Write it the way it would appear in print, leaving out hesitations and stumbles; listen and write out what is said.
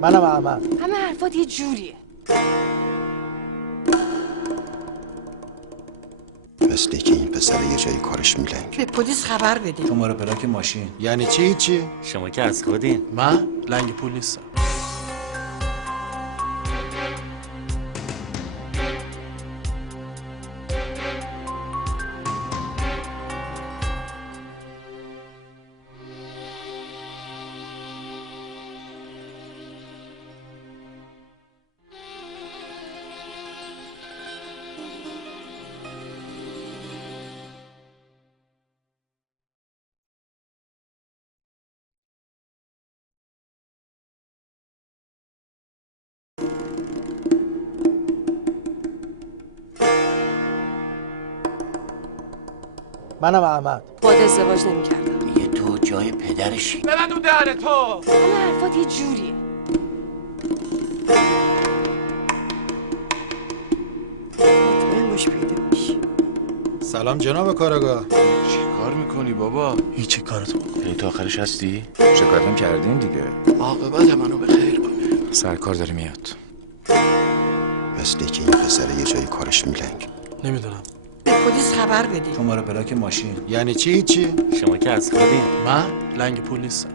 منم احمد. همه حرفات یه جوریه. مثل که این پسر یه جایی کارش میلنگ. به پلیس خبر بده. شماره پلاک ماشین. یعنی چی؟ شما که از خودین. من لنگ پول نیستم. منم احمد. باهات ازدواج نمی‌کردم. دیگه تو جای پدرشی. ببند اون دهن تو. همه حرفات یه جوریه. مطمئن باش پیدا میشی. سلام جناب کاراگاه. چی کار میکنی بابا؟ هیچی کارتون. یعنی تو آخرش هستی؟ شکایتم کردین دیگه. عاقبت منو به خیر کنه. سرکار داره میاد. مثل که این پسر یه جایی کارش میلنگ. نمیدونم. به پلیس خبر بده. شماره پلاک ماشین. یعنی چی؟ شما که از خودین. من لنگ پول نیستم.